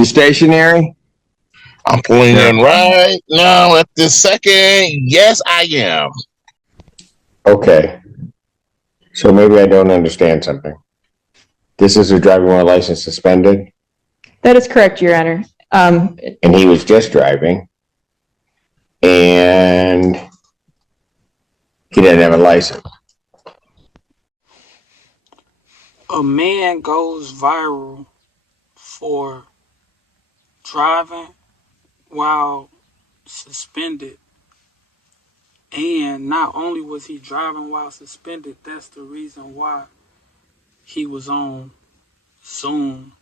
You stationary? I'm pulling Yeah. in right now at this second. Yes, I am. Okay. So maybe I don't understand something. This is a driving while license suspended, That is correct, Your Honor. and he was just driving, and he didn't have a license. A man goes viral for driving while suspended. And not only was he driving while suspended, that's the reason why he was on Zoom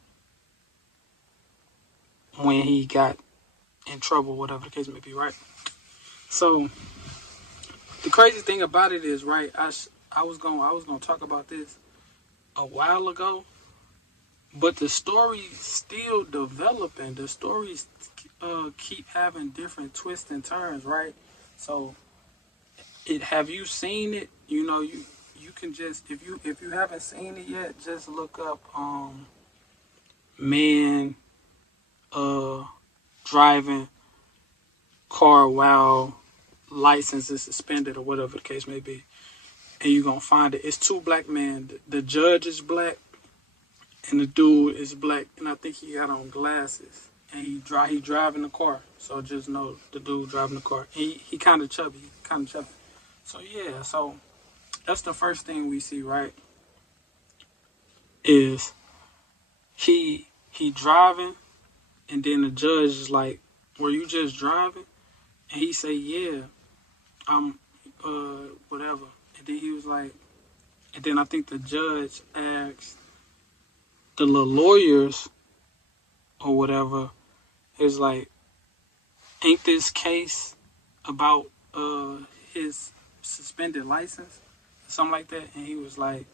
when he got in trouble, whatever the case may be, right? So the crazy thing about it is, right? I was gonna talk about this a while ago, but the story's still developing. The stories keep having different twists and turns, right? So it have you seen it? You can just if you haven't seen it yet, just look up man uh driving car while license is suspended or whatever the case may be, and you're gonna find it. It's two black men. The judge is black and the dude is black, and I think he got on glasses. And he driving the car, so just know the dude driving the car. He kind of chubby, So yeah, so that's the first thing we see, right? Is he driving, and then the judge is like, "Were you just driving?" And he say, "Yeah, I'm whatever." And then he was like, and then I think the judge asked the little lawyers or whatever, is like, "Ain't this case about his suspended license?" Something like that. And he was like,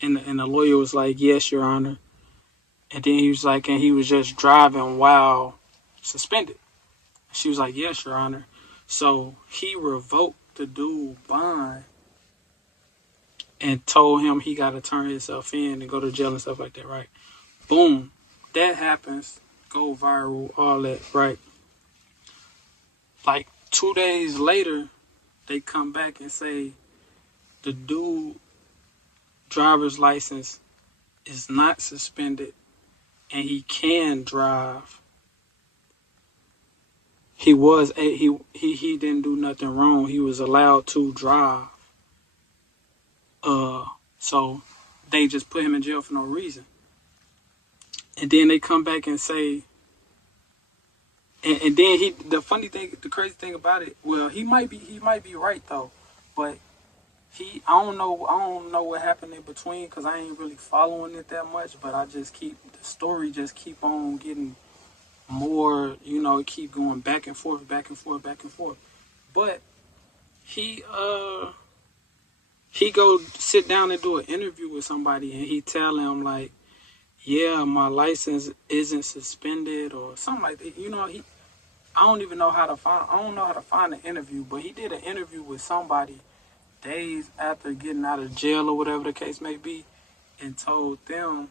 and the lawyer was like, "Yes, Your Honor." And then he was like, and he was just driving while suspended. She was like, "Yes, Your Honor." So he revoked the dude bond and told him he got to turn himself in and go to jail and stuff like that, right? Boom. That happens. Go viral, all that, right? Like 2 days later, they come back and say the dude driver's license is not suspended and he can drive. He didn't do nothing wrong. He was allowed to drive. Uh, so they just put him in jail for no reason. And then they come back and say, and then the funny thing, the crazy thing about it, well, he might be right though, but I don't know what happened in between because I ain't really following it that much. But the story just keep on getting more, it keep going back and forth, back and forth, back and forth. But he he go sit down and do an interview with somebody, and he tell him like, yeah, my license isn't suspended or something like that. I don't even know how to find. I don't know how to find an interview, but he did an interview with somebody days after getting out of jail or whatever the case may be, and told them,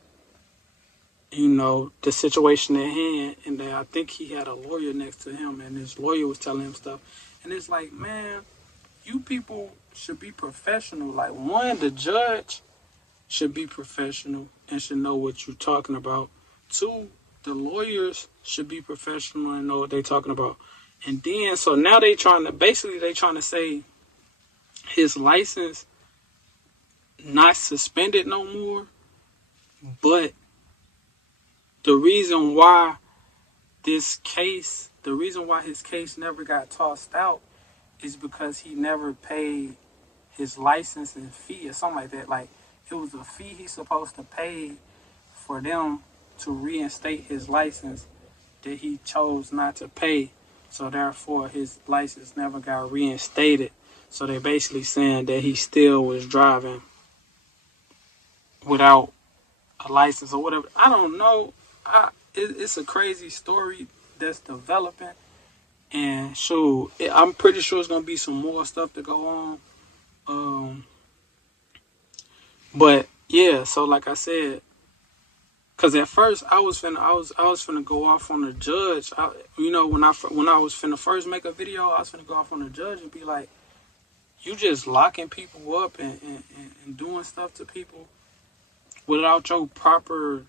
the situation at hand, and that I think he had a lawyer next to him, and his lawyer was telling him stuff, and it's like, man, you people should be professional. Like, one, the judge should be professional and should know what you're talking about. Two, the lawyers should be professional and know what they're talking about. And then, so now they trying to say his license not suspended no more, but the reason why the reason why his case never got tossed out is because he never paid his licensing fee or something like that. Like, it was a fee he's supposed to pay for them to reinstate his license that he chose not to pay. So therefore his license never got reinstated. So they're basically saying that he still was driving without a license or whatever. I don't know. It's a crazy story that's developing, and so I'm pretty sure it's gonna be some more stuff to go on. But yeah, so like I said, Cause at first I was finna go off on the judge. When I was finna first make a video, I was finna go off on the judge and be like, you just locking people up and doing stuff to people without your proper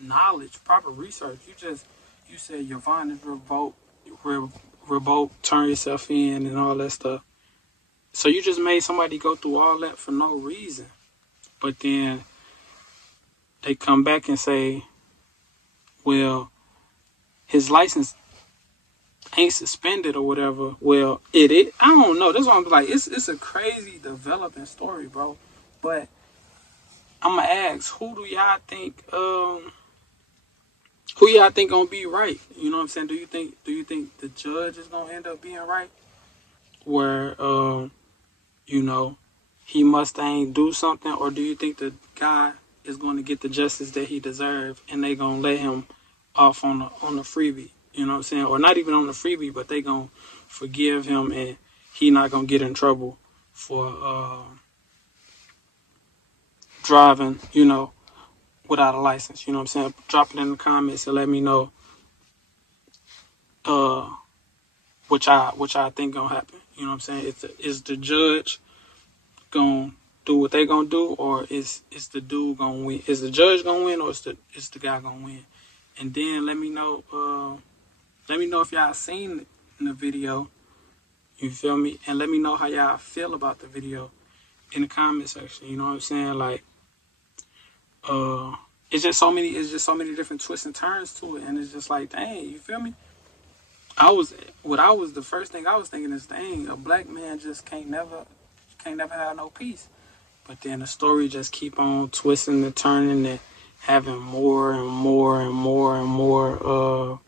knowledge, proper research. You said Yvonne is revolt, turn yourself in and all that stuff. So you just made somebody go through all that for no reason. But then they come back and say, well, his license ain't suspended or whatever. Well, I don't know. That's why I'm like, it's a crazy developing story, bro. But I'm gonna ask, who y'all think gonna be right? You know what I'm saying? Do you think the judge is gonna end up being right? Where he Mustang do something, or do you think the guy is going to get the justice that he deserves, and they gonna let him off on the freebie? You know what I'm saying? Or not even on the freebie, but they gonna forgive him, and he not gonna get in trouble for driving, without a license. You know what I'm saying? Drop it in the comments and let me know what y'all think gonna happen. You know what I'm saying? Is the judge gonna do what they gonna do, or is the dude gonna win? Is the judge gonna win, or is the guy gonna win? And then let me know if y'all seen the video. You feel me? And let me know how y'all feel about the video in the comment section. You know what I'm saying? Like, it's just so many different twists and turns to it, and it's just like, dang, you feel me? The first thing I was thinking is, dang, a black man just can't never have no peace. But then the story just keep on twisting and turning and having more and more and more and more,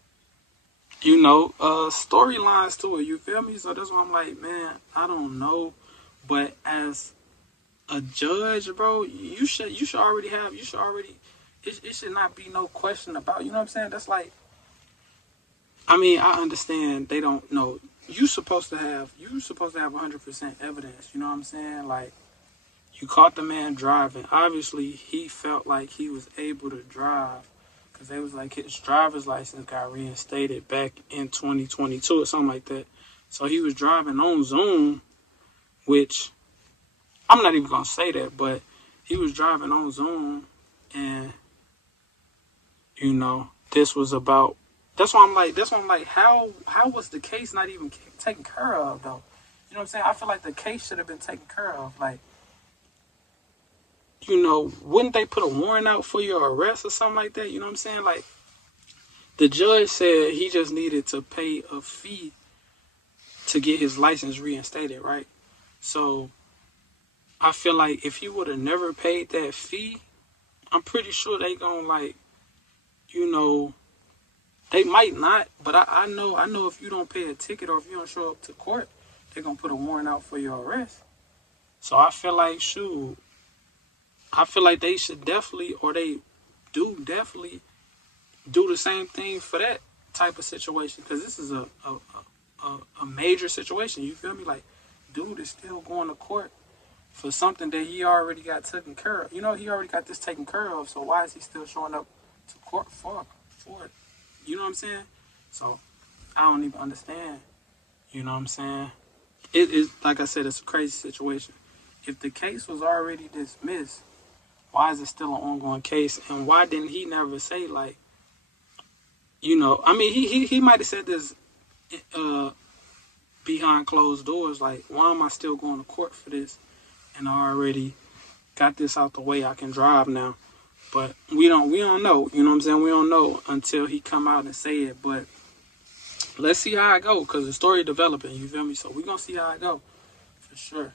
storylines to it. You feel me? So that's why I'm like, man, I don't know. But as a judge, bro, it should not be no question about, you know what I'm saying? That's like, I understand they don't know. You supposed to have 100% evidence, you know what I'm saying? Like, you caught the man driving. Obviously, he felt like he was able to drive because they was like his driver's license got reinstated back in 2022 or something like that. So he was driving on Zoom, which I'm not even gonna say that, but he was driving on Zoom, and this was about. That's why I'm like, how was the case not even taken care of though? You know what I'm saying? I feel like the case should have been taken care of. Like, wouldn't they put a warrant out for your arrest or something like that? You know what I'm saying? Like, the judge said he just needed to pay a fee to get his license reinstated, right? So I feel like if he would have never paid that fee, I'm pretty sure they gonna they might not, but I know if you don't pay a ticket or if you don't show up to court, they're gonna put a warrant out for your arrest. So I feel like they should definitely, or they do definitely do the same thing for that type of situation, because this is a major situation. You feel me? Like, dude is still going to court for something that he already got taken care of. He already got this taken care of, so why is he still showing up to court for it? You know what I'm saying? So I don't even understand. You know what I'm saying? It is, like I said, it's a crazy situation. If the case was already dismissed, why is it still an ongoing case? And why didn't he never say, like, he might have said this behind closed doors, like, why am I still going to court for this? And I already got this out the way. I can drive now. But we don't know. You know what I'm saying? We don't know until he come out and say it. But let's see how it go, because the story developing. You feel me? So we're going to see how it go for sure.